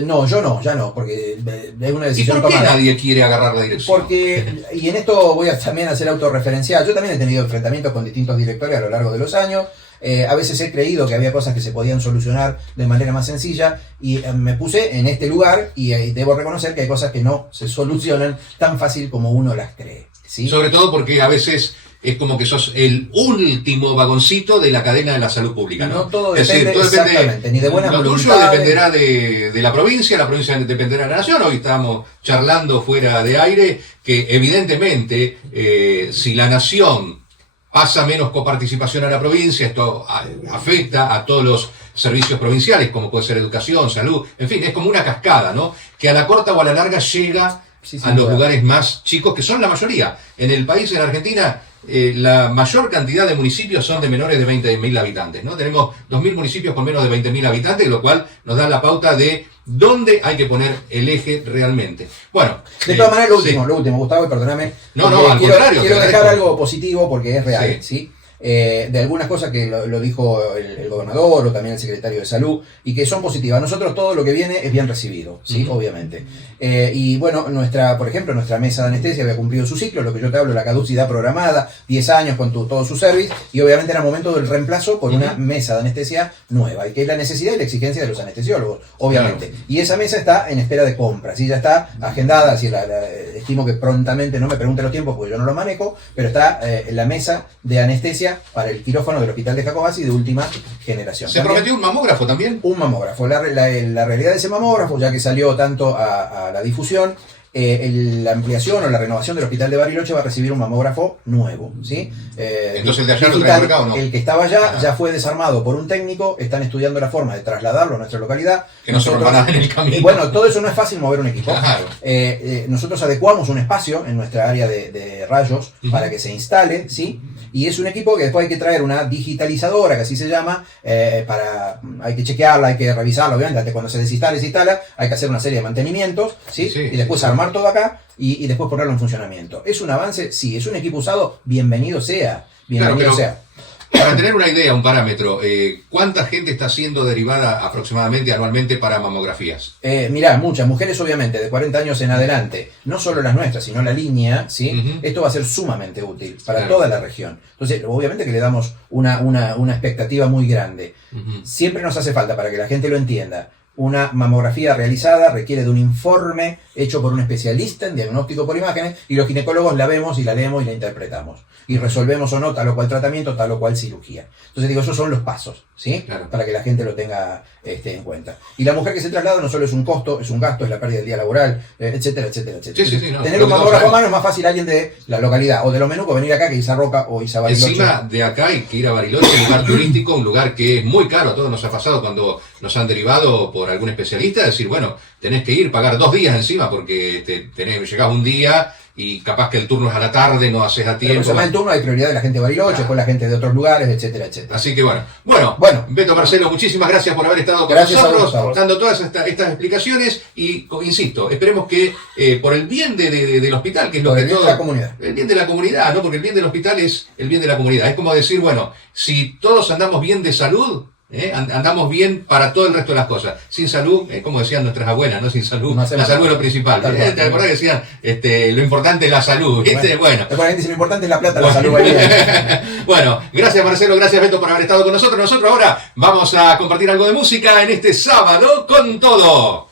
No, yo no, ya no, porque es una decisión ¿Y por qué tomada. nadie quiere agarrar la dirección? Porque, y en esto voy a también hacer autorreferencial, yo también he tenido enfrentamientos con distintos directores a lo largo de los años. A veces he creído que había cosas que se podían solucionar de manera más sencilla y me puse en este lugar y debo reconocer que hay cosas que no se solucionan tan fácil como uno las cree, ¿sí? Sobre todo porque a veces es como que sos el último vagoncito de la cadena de la salud pública, ¿no? No todo depende, exactamente, ni de buena voluntad. Lo tuyo dependerá de la provincia dependerá de la nación. Hoy estábamos charlando fuera de aire que evidentemente si la nación pasa menos coparticipación a la provincia, esto afecta a todos los servicios provinciales, como puede ser educación, salud, en fin, es como una cascada, ¿no? Que a la corta o a la larga llega a los lugares más chicos, que son la mayoría. En el país, en Argentina, la mayor cantidad de municipios son de menores de 20.000 habitantes, ¿no? Tenemos 2.000 municipios con menos de 20.000 habitantes, lo cual nos da la pauta de dónde hay que poner el eje realmente. Bueno, de todas maneras, lo último, Gustavo, y perdóname. No, al contrario. Quiero dejar algo positivo porque es real, ¿sí? De algunas cosas que lo dijo el gobernador o también el secretario de Salud y que son positivas. Nosotros todo lo que viene es bien recibido, ¿sí? Obviamente. Y bueno, por ejemplo, nuestra mesa de anestesia había cumplido su ciclo, lo que yo te hablo, la caducidad programada, 10 años con todo su service, y obviamente era momento del reemplazo por una mesa de anestesia nueva, y que es la necesidad y la exigencia de los anestesiólogos, obviamente. Claro. Y esa mesa está en espera de compra, ¿sí? Ya está agendada, así estimo que prontamente, no me pregunte los tiempos porque yo no lo manejo, pero está en la mesa de anestesia para el quirófano del Hospital de Jacobasi de última generación. ¿Se prometió un mamógrafo también? Un mamógrafo. La realidad de ese mamógrafo, ya que salió tanto a la difusión, la ampliación o la renovación del Hospital de Bariloche va a recibir un mamógrafo nuevo, ¿sí? Entonces el de allá lo traen acá, ¿o no? El que estaba allá ya fue desarmado por un técnico, están estudiando la forma de trasladarlo a nuestra localidad. Que no se rompa nada en el camino. Bueno, todo eso no es fácil mover un equipo. Claro. Nosotros adecuamos un espacio en nuestra área de rayos para que se instale, ¿sí? Y es un equipo que después hay que traer una digitalizadora, que así se llama, hay que chequearla, hay que revisarla, obviamente, cuando se desinstala y se instala, hay que hacer una serie de mantenimientos, ¿sí? Y después armar todo acá y después ponerlo en funcionamiento. ¿Es un avance? Sí. ¿Es un equipo usado? Bienvenido sea. Bienvenido sea. Para tener una idea, un parámetro, ¿cuánta gente está siendo derivada aproximadamente anualmente para mamografías? Mirá, muchas mujeres obviamente de 40 años en adelante, no solo las nuestras, sino la línea, ¿sí? Esto va a ser sumamente útil para toda la región. Entonces, obviamente que le damos una expectativa muy grande. Siempre nos hace falta, para que la gente lo entienda, una mamografía realizada requiere de un informe hecho por un especialista en diagnóstico por imágenes, y los ginecólogos la vemos y la leemos y la interpretamos. Y resolvemos o no tal o cual tratamiento, tal o cual cirugía. Entonces digo, esos son los pasos, ¿sí? Claro. Para que la gente lo tenga en cuenta. Y la mujer que se traslada no solo es un costo, es un gasto, es la pérdida del día laboral, etcétera, etcétera, etcétera. Sí, no, tener un mamógrafo a mano es más fácil alguien de la localidad, o de los Menucos venir acá que Isa Roca o Isa Bariloche. Encima de acá hay que ir a Bariloche, un lugar turístico, un lugar que es muy caro. A todos nos ha pasado cuando nos han derivado por algún especialista, decir, bueno, tenés que ir, pagar 2 días encima porque llegás un día y capaz que el turno es a la tarde, no haces a Pero tiempo. en el turno hay prioridad de la gente de Bariloche, Claro. después la gente de otros lugares, etcétera, etcétera. Así que bueno, Bueno. Beto, Marcelo, muchísimas gracias por haber estado con Gracias a nosotros, vos. dando todas estas explicaciones y, insisto, esperemos que por el bien del hospital, que es lo Por que el bien todo... de la comunidad. El bien de la comunidad, ¿no? Porque el bien del hospital es el bien de la comunidad. Es como decir, bueno, si todos andamos bien de salud, andamos bien para todo el resto de las cosas. Sin salud, como decían nuestras abuelas, ¿no? Sin salud, No hacemos la salud es nada. lo principal. Tal cual. ¿Te acordás que decían, lo importante es la salud? ¿Viste? Bueno. Después la gente dice, lo importante es la plata, la salud. Bueno, gracias Marcelo, gracias Beto por haber estado con nosotros. Nosotros ahora vamos a compartir algo de música en este sábado con todo.